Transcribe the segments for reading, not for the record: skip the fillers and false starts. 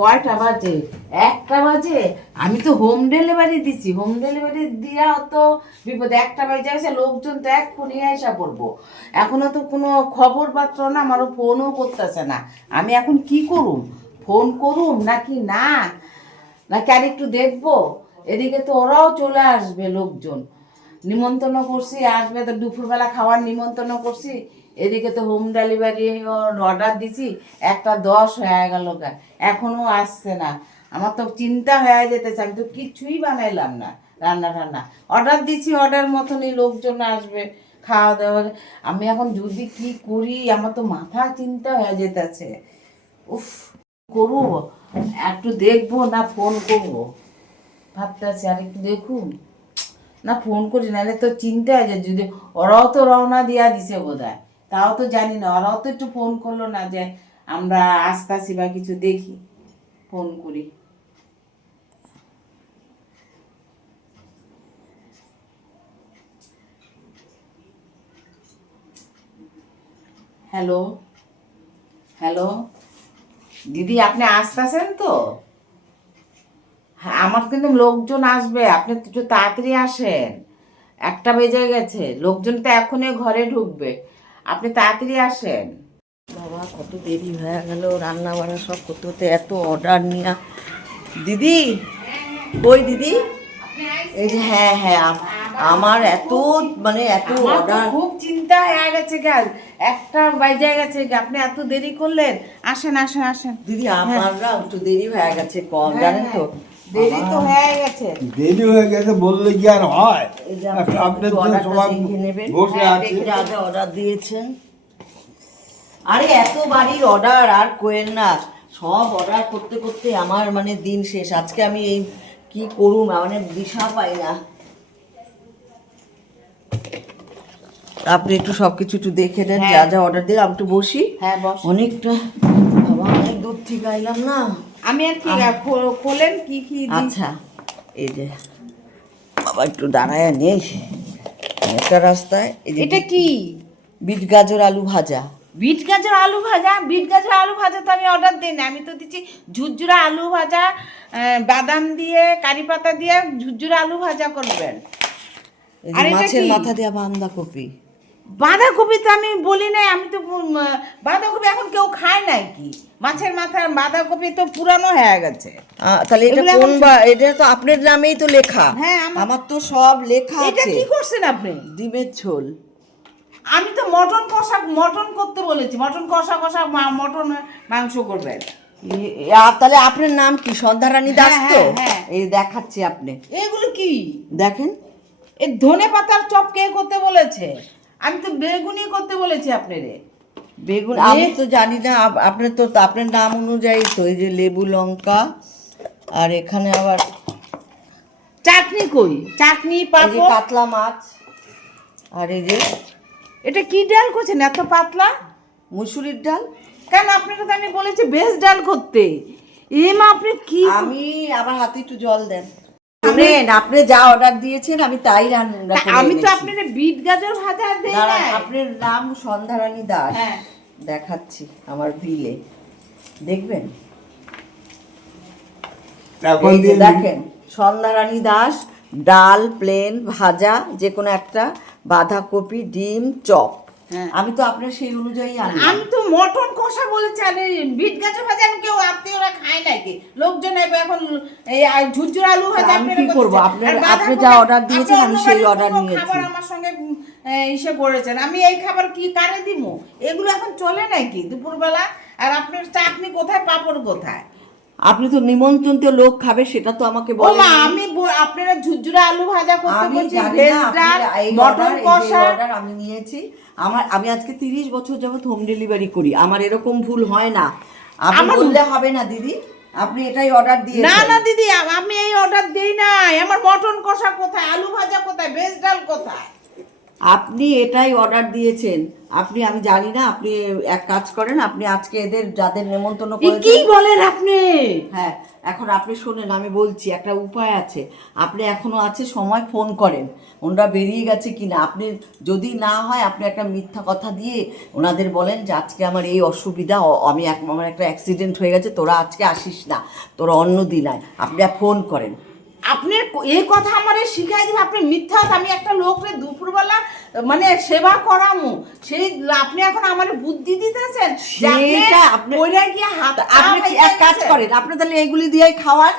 কয়টা বাজে? 1টা বাজে। আমি তো হোম ডেলিভারি দিছি, হোম ডেলিভারি দিয়া অত বিপদ। 1টা বাজে গেছে, লোকজন তো এক্ষুনি এসে পড়বো। এখনো তো কোনো খবর পাত্র না, আমারও ফোনও করতেছে না। আমি এখন কি করুম? ফোন করুম নাকি না, নাকি আর একটু দেখবো? এদিকে তো ওরাও চলে আসবে, লোকজন নিমন্ত্রণ করছি, আসবে তো দুপুরবেলা খাওয়ার নিমন্ত্রণ করছি। এদিকে তো হোম ডেলিভারি অর্ডার দিছি, 1টা 10 হয়ে গেল, এখনো আসছে না। আমার তো চিন্তা হয়ে যেতেছে, আমি তো কিছুই বানাইলাম না, রান্না টান্না অর্ডার দিছি, অর্ডার মতনই লোকজন আসবে, খাওয়া দাওয়া। আমি এখন যদি কি করি, আমার তো মাথা চিন্তা হয়ে যেতেছে। উফ, করবো একটু দেখবো না ফোন করবো ভাবতেছি, আর একটু দেখুন না ফোন করি, নাহলে তো চিন্তা হয় যে যদি ওরাও তো রওনা দিয়া দিছে বোধহয়, তাও তো জানি না। ওরাও তো একটু ফোন করলো না যে আমরা আসতেছি বা কিছু, দেখি ফোন করি। হ্যালো, হ্যালো দিদি, আপনি আসতেছেন তো? হ্যাঁ, আমার কিন্তু লোকজন আসবে, আপনি একটু তাড়াতাড়ি আসেন। 1টা বেজে গেছে, লোকজন তো এখনই ঘরে ঢুকবে, আপনি তাড়াতাড়ি আসেন। বাবা, কত দেরি হয়ে গেল, রান্না বান্না সব করতে করতে, এত অর্ডার নিয়ে। দিদি, ওই দিদি, এই যে হ্যাঁ হ্যাঁ, আমার এত মানে এত অর্ডার, খুব চিন্তা হয়ে গেছে গ্যাস। 1টা বাজে গেছে, আপনি এত দেরি করলেন। আসেন আসেন আসেন দিদি, আমাররা একটু দেরি হয়ে গেছে কম, জানেন তো। দেরি তো হয়ে গেছে। দেরি হয়ে গেছে বললে কি আর হয়? এই যে আপনি তো অর্ডারটা সবাই দেখে নেবেন। বসে হ্যাঁ, আছে। দেখে যা যা অর্ডার দিয়েছেন। আরে এত বাড়ির অর্ডার আর কোয়েন না, সব অর্ডার করতে করতে আমার মানে দিন শেষ। আজকে আমি এই কি করুম, মানে দিশা পাই না। আপনি একটু সবকিছু একটু দেখে নেন, যা যা অর্ডার দিলে। আমি একটু বসি। হ্যাঁ, বস। অনেকটা বাবা, অনেক দূর থেকে আইলাম না। আমি আর কি খোলেন কি কি দিই? আচ্ছা, এই যে বাবা একটু দাঁড়ায় নেই একটা রাস্তায়। এই যে এটা কি? বিট গাজর আলু ভাজা। বিট গাজর আলু ভাজা? বিট গাজর আলু ভাজা তো আমি অর্ডার দিই না, আমি তো দিচ্ছি ঝুরঝুরা আলু ভাজা, বাদাম দিয়ে কারি পাতা দিয়ে ঝুরঝুরা আলু ভাজা করবেন। এই আর যে এটা মাছের কি? মাথা দেওয়া বাঁধাকপি। বাঁধাকপি তো আমি বলি নাই, আমি তো বাঁধাকপি এখন কেউ খায় নাই কি? মাছের মাথা বাঁধাকপি তো পুরানো হয়ে গেছে। তাহলে এটা এগুলো কোন এখন- এটা তো আপনার নামেই তো লেখা। হ্যাঁ, আমার তো সব লেখা এটা আছে। কি করছেন আপনি? ডিমের ঝোল। আমি তো মটন কষা, মটন করতে বলেছি, মটন কষা কষা মটন মাংস করবেন। তাহলে আপনার নাম কি? সন্ধ্যারানী দাস হ্যাঁ, তো? হ্যাঁ, হ্যাঁ। এই দেখাচ্ছি আপনি এগুলো কি? দেখেন। এই ধনে পাতার চপ কে করতে বলেছে? আমি তো বেগুনি করতে বলেছি আপনারে। বেগুন আমি তো জানি না, আপনার তো আপনার নাম অনুযায়ী তো। এই যে লেবু লঙ্কা, আর এখানে আবার চাটনি কই? চাটনি, এই যে পাপড়। কাতলা মাছ, আর এই যে এটা কি ডাল করছেন এত পাতলা? মুসুরির ডাল। কেন, আপনারা তো আমি বলেছি বেশ ডাল করতে। মা, আপনি কি? আমি আবার হাতে একটু জল দেন। আপনি যা অর্ডার দিয়েছেন আমি তাই রান্না করে আমি তো এনেছি। আপনার বিট গাজর ভাজা দেই না। দাঁড়ান, আপনার নাম সন্ধ্যারানী দাস। হ্যাঁ। দেখাচ্ছি আমার বিলে, দেখবেন। এখন এই যে দিয়ে দেখেন, সন্ধ্যারানী দাস, ডাল প্লেন ভাজা যে কোনো একটা, বাঁধাকপি, ডিম, চপ। হ্যাঁ। আমি তো আপনার সেই অনুযায়ী আনলাম। আমি তো মটন কষা বলেছি, আর এই বিট গাজর ভাজা আমি কেউ আত্মীয়রা খায় নাকি? লোকজন এখন এই ঝুরঝুর আলু ভাজা আমি আপনারা কি করবো? করতেছেন। আপনার- আর আপনি বাঁধাকপি- যা order দিয়েছেন আপনি আমি অন্য সেই বাড়ির order কোনো নিয়েছি। খাবার আমার সঙ্গে ইসে করেছেন, আমি এই খাবার কি কারে দিব? এগুলো এখন চলে নাকি দুপুরবেলা? আর আপনার চাটনি কোথায়, পাপড় কোথায়? আপনি তো নিমন্ত্রিত লোক খাবে, সেটা তো আমাকে ও বলেন। মা, আমি আপনারা ঝুরঝুরা আলু ভাজা করতে আমি বলছি, জানি ভেজ না ডাল, আপনার এই মটন কষা। অর্ডার আমি নিয়েছি। আমি আজকে 30 বছর যাবত হোম ডেলিভারি করি, আমার এরকম ভুল হয় না। আপনি আমার- বললে হবে না দিদি, আপনি এটাই অর্ডার না দিয়েছেন। না দিদি, আমি এই অর্ডার দেই নাই। আমার মটন কষা কোথায়, আলু ভাজা কোথায়, ভেজ ডাল কোথায়? আপনি এটাই অর্ডার দিয়েছেন। আমি জানি না। আপনি এক কাজ করেন, আপনি আজকে এদের যাদের নেমন্তন্ন কি করেছেন, বলেন আপনি? হ্যাঁ, এখন আপনি শোনেন, আমি বলছি একটা উপায় আছে। আপনি এখনো আছে সময়, ফোন করেন ওনারা বেরিয়ে গেছে কিনা। আপনি যদি না হয় আপনি একটা মিথ্যা কথা দিয়ে ওনাদের বলেন যে আজকে আমার এই অসুবিধা, আমার একটা অ্যাক্সিডেন্ট হয়ে গেছে, তোরা আজকে আসিস না, তোরা অন্য দিন আয়। আপনি ফোন করেন। আপনি এই কথা আমারে শিখাই দিবেন? আপনি মিথ্যা কথা, আমি একটা লোকরে দুপুরবেলা মানে সেবা করামু, সেই আপনি এখন আমারে বুদ্ধি দিতেছেন? সেটা আপনি কইরা গিয়া হাত আপনি কি এক কাজ করেন, আপনি তাহলে এইগুলি দিয়েই খাওয়ান।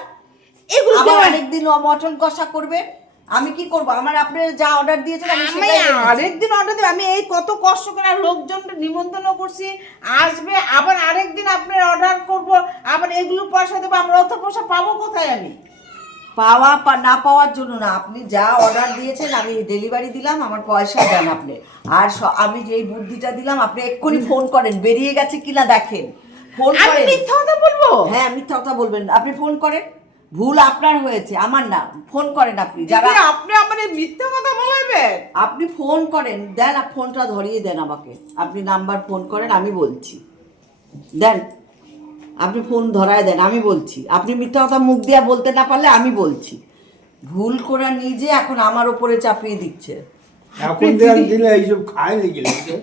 এগুলো আবার দিয়ে- আরেকদিন মটন কষা করবে। আমি কি করব? আমার আপনি যা অর্ডার দিয়েছেন আমি আমি সেটাই এনেছি। আরেকদিন অর্ডার দেব। আমি এই কত কষ্ট করে লোকজন নিমন্ত্রণ করছি, আসবে, আবার আরেকদিন আপনার অর্ডার করব, আবার এগুলো পয়সা দেবো, আমরা অত পয়সা পাবো কোথায়? আমি না পাওয়ার জন্য না, আপনি যা অর্ডার দিয়েছেন আমি ডেলিভারি দিলাম, আমার পয়সা দেন আপনি। আর আমি যেই বুদ্ধিটা দিলাম আপনি এক্ষুনি ফোন করেন, বেরিয়ে গেছে কিনা দেখেন। ফোন আমি করেন। মিথ্যা কথা বলবো? হ্যাঁ, মিথ্যা কথা বলবেন না। আপনি ফোন করেন, ভুল আপনার হয়েছে, আমার না। ফোন করেন আপনি, যারা দিদি, আপনি আমারে মিথ্যা কথা বলাইবেন? আপনি ফোন করেন, দেন ফোনটা ধরিয়ে দেন আমাকে। আপনি নাম্বার ফোন করেন, আমি বলছি, দেন আপনি ফোন ধরায় দেন, আমি বলছি। আপনি মিথ্যা কথা মুখ দিয়ে বলতে না পারলে আমি বলছি। ভুল করে নিজে এখন আমার উপরে চাপিয়ে দিচ্ছে। এখন দেন দিলে এইসব খায় নাকি লোকে?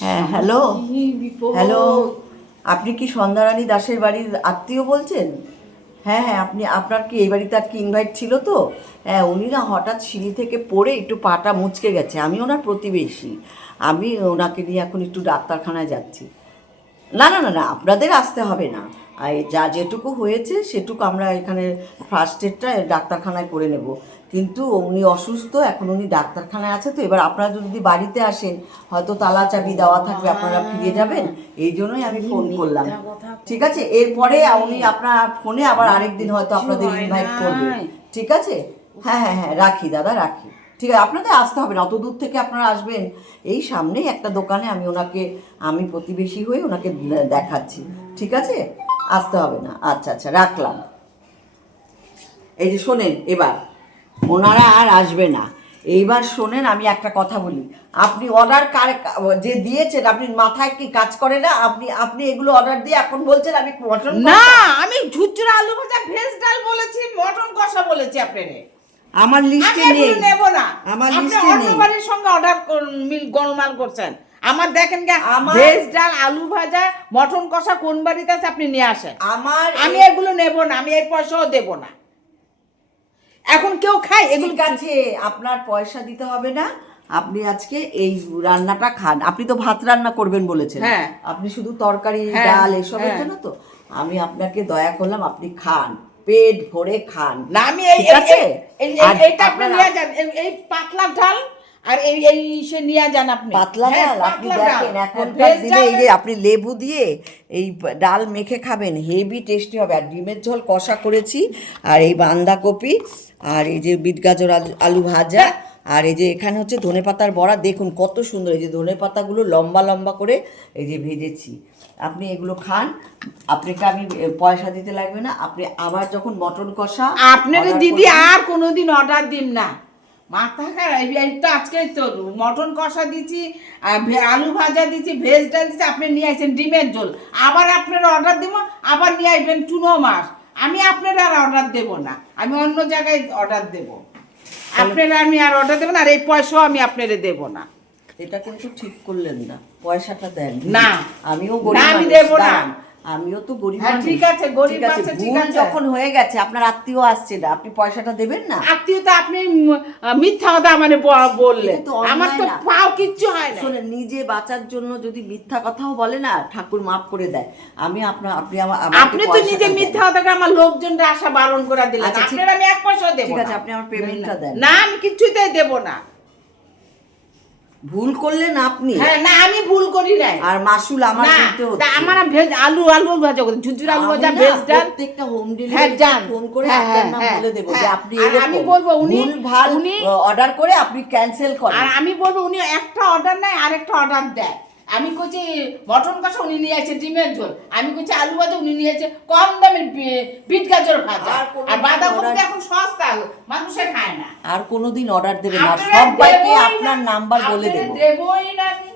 হ্যাঁ, হ্যালো কি বিপদ! হ্যালো, আপনি কি সন্ধ্যারানী দাসের বাড়ির আত্মীয় বলছেন? হ্যাঁ হ্যাঁ, আপনার কি এই বাড়িতে আর কি ইনভাইট ছিল তো? হ্যাঁ, উনি না হঠাৎ সিঁড়ি থেকে পড়ে একটু পাটা মুচকে গেছে। আমি ওনার প্রতিবেশী, আমি ওনাকে নিয়ে এখন একটু ডাক্তারখানায় যাচ্ছি। না না না না, আপনাদের আসতে হবে না। আর যেটুকু হয়েছে সেটুকু আমরা এখানে ফার্স্ট এডটা ডাক্তারখানায় করে নেব। কিন্তু উনি অসুস্থ, এখন উনি ডাক্তারখানায় আছে। তো এবার আপনারা যদি বাড়িতে আসেন হয়তো তালা চাবি দেওয়া থাকবে, আপনারা ফিরে যাবেন। এই জন্যই আমি ফোন করলাম। ঠিক আছে, এরপরে উনি আপনার ফোনে আবার আরেকদিন হয়তো আপনাদের ইনভাইট করবে। ঠিক আছে, হ্যাঁ হ্যাঁ হ্যাঁ, রাখি দাদা, রাখি। ঠিক আছে, আপনাদের আসতে হবে না, অত দূর থেকে আপনারা আসবেন। এই সামনেই একটা দোকানে আমি প্রতিবেশী হয়ে ওনাকে দেখাচ্ছি। ঠিক আছে, আসতে হবে না। আচ্ছা আচ্ছা, রাখলাম। এই যে শোনেন, এবার ওনারা আর আসবে না। এইবার শোনেন, আমি একটা কথা বলি। আপনি অর্ডার যে দিয়েছেন, আপনি মাথায় কি কাজ করে না? আপনি এগুলো অর্ডার দিয়ে এখন বলছেন আমি মটন না, আমি ঝুরঝুরা আলু ভাজা, ভেজ ডাল বলেছি, মটন কষা বলেছি আপনারে। আমার লিস্টে আমি নেই। এগুলো নেব না। আমার আপনি লিস্টে অন্য নেই। বাড়ির সঙ্গে অর্ডার গোলমাল করছেন। আমার দেখেন আমার- ভেজ ডাল, আলু ভাজা, মটন কষা কোন বাড়িতে আছে আপনি নিয়ে আসেন। আমি এগুলো নেব না, আমি এই পয়সাও দেব না। এখন কেউ খায় এগুলো? ঠিক আছে, আপনার পয়সা দিতে হবে না। আপনি আজকে এই রান্নাটা খান। আপনি তো ভাত রান্না করবেন বলেছেন। হ্যাঁ। আপনি শুধু তরকারি হ্যাঁ, ডাল এসবের হ্যাঁ। জন্য তো আমি আপনাকে দয়া করলাম, আপনি খান, পেট ভরে খান। না, আমি ঠিক আছে? আর এইটা আপনি নিয়ে যান, এই পাতলা ডাল আর এই সে নিয়ে যান আপনি। পাতলা হ্যাঁ, ডাল আপনি পাতলা ডাল। দেখেন এখনকার ভেজ দিনে এই ডাল- যে আপনি লেবু দিয়ে এই ডাল মেখে খাবেন, হেভি টেস্টি হবে। আর ডিমের ঝোল কষা করেছি, আর এই বাঁধাকপি, আর এই যে বিট গাজর আলু ভাজা, আর এই যে এখানে হচ্ছে ধনেপাতার বড়া। দেখুন কত সুন্দর, এই যে ধনেপাতাগুলো লম্বা লম্বা করে এই যে ভেজেছি। আপনি এগুলো খান, আপনাকে আমি পয়সা দিতে লাগবে না। আপনি আবার যখন মটন কষা আপনার order দিদি করবেন- আর কোনোদিন অর্ডার দিন না। মাথা খারাপ। এই তো আজকে তো মটন কষা দিচ্ছি, আর আলু ভাজা দিচ্ছি, ভেজ ডাল দিচ্ছি, আপনি নিয়ে আসছেন ডিমের ঝোল। আবার আপনার অর্ডার দেবো, আবার নিয়ে আসবেন চুনো মাছ। আমি আপনার আর অর্ডার দেব না, আমি অন্য জায়গায় অর্ডার দেব। আপনার আমি আর অর্ডার দেবো না, আর এই পয়সাও আমি আপনারে দেব না। এটা কিন্তু ঠিক করলেন না, পয়সাটা দেন। না। আমিও না, গরিব আমি মানুষ, দেব না। দাঁড়ান। আমিও তো গরিব হ্যাঁ, মানুষ। ঠিক আছে, গরিব ঠিক আছে, আছে, ঠিক ভুল আছে। যখন হয়ে গেছে, আপনার আত্মীয় আসছে না, আপনি পয়সাটা দেবেন না? আত্মীয়তা আপনি মিথ্যা কথা মানে বললেন, এটা তো অন্যায় আমার তো না। পাও কিচ্ছু হয় না। শোনেন, নিজে বাঁচার জন্য যদি মিথ্যা কথাও বলে না, ঠাকুর মাফ করে দেয়। আপনি আপনি তো নিজে মিথ্যা কথাকে আমার লোকজনরা আশা বারণ করে দিলেন। আচ্ছা, ঠিক- আপনার আমি এক পয়সা দেব ঠিক না। আছে, আপনি আমার পেমেন্টটা দেন। না, আমি কিছুতেই দেব না। ভুল করলেন আপনি, হ্যাঁ, না, আমি ভুল করি নাই। আর মাসুল আমার না, দিতে তা হচ্ছে। আমার ভেজ আলু ভাজা করে ঝুরঝুর আলু ভাজা, আমি না ভেজ ডাল। প্রত্যেকটা হোম হ্যাঁ, ডেলিভারি যান। ফোন করে হ্যাঁ, আপনার নাম হ্যাঁ, বলে দেবো যে হ্যাঁ। আপনি আর এরকম আমি বলবো ভুলভাল অর্ডার করে আপনি ক্যান্সেল করেন। আর আমি বলবো উনি একটা অর্ডার নাই, আরেকটা অর্ডার দেয়। আমি কইছি মটন কষা, উনি নিয়ে আসছে ডিমের ঝোল। আমি কইছি আলু ভাজা, উনি নিয়ে আসছে কম দামের বিট গাজর ভাজা। আর কোনো আর বাঁধাকপি order- এখন সস্তা, মানুষে খায় না। আর কোনোদিন অর্ডার দেবেন না, আপনারা সবাইকে দেবই না, আপনার নাম্বার বলে আপনারা দেবো। দেবই না।